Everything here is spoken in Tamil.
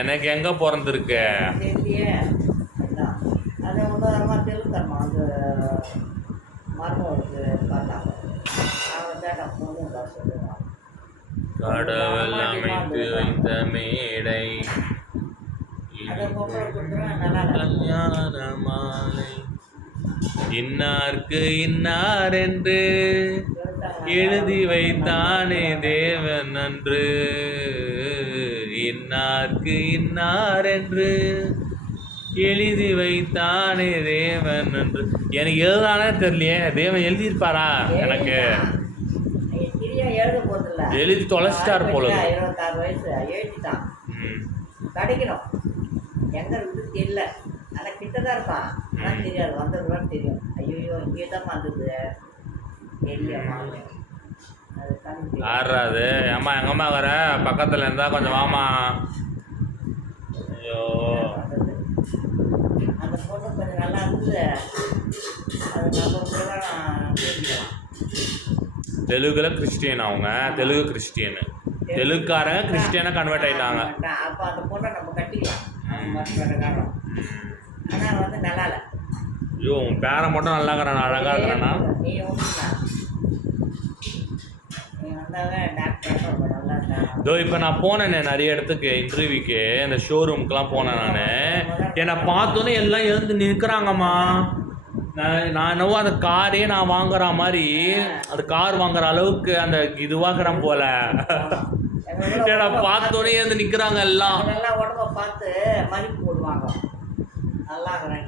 எனக்கு எங்க பிறந்திருக்க தெரியலையே. அதான் அதை உதாரணமாக தெலுங்கம்மா வந்து மருமகளுக்கு பார்த்தாங்க. அவன் தான் பொண்ணு தான் சொல்லுவான். கடவுள் அமைத்து வைத்த மேடை அதை பொம்பளை கொடுத்துருவேன் நல்லா கல்யாண மாலை இன்னார்க்கு இன்னார் என்று எழுதி வைத்தானே தேவன் அன்று இன்னார்க்கு இன்னார் என்று எழுதி வைத்தானே தேவன் என்று எனக்கு எழுதானே தெரியலையே தேவன் எழுதியிருப்பாரா எனக்கு எழுத போதில்ல எழுதி தொலைச்சிட்டார் போல 26 வயசு எழுதிட்டான் கிடைக்கணும் எங்கே இருக்குது தெரியல ஆனால் கிட்ட தான் இருப்பான் ஆனால் தெரியாது வந்துடுவான்னு தெரியும் ஐயோ இங்கே தான் வந்தது தெரியலம்மா அது ஆடுறாது அம்மா எங்கம்மா வர பக்கத்தில் இருந்தால் கொஞ்சம் வாமா ஐயோ அந்த பொண்ணு கொஞ்சம் நல்லா இருந்தது அது நம்ம கூட தெரிஞ்சுக்கலாம் தெலுங்குல கிறிஸ்டியன் அவங்க தெலுங்கு கிறிஸ்டியனு தெலுங்குக்காரங்க கிறிஸ்டியனாக கன்வெர்ட் ஆகிட்டாங்க அப்போ அந்த பொண்ணை நம்ம கட்டிக்கலாம் மற்றக்காரம் ஆனால் வந்து நல்லா இல்லை ஐயோ உன் பேரை மட்டும் நல்லா இருக்கிறான் அழகாக இருக்கிறானா நீ ஒன்றுண்ணா நீ வந்தாவே டாக்டர் நல்லா இருந்தா இதோ இப்போ நான் போனேனே நிறைய இடத்துக்கு இன்டர்வியூக்கு இந்த ஷோரூமுக்கெலாம் போனேன் நான் என்னை பார்த்தோன்னே எல்லாம் எழுந்து நிற்கிறாங்கம்மா நான் என்னவோ அந்த காரே நான் வாங்குற மாதிரி அந்த கார் வாங்குற அளவுக்கு அந்த இதுவாகிறேன் போல என்னை பார்த்தோன்னே எழுந்து நிற்கிறாங்க எல்லாம் நல்லா உடம்ப பார்த்து மதிப்பு போடுவாங்க நல்லா இருக்கிறேன்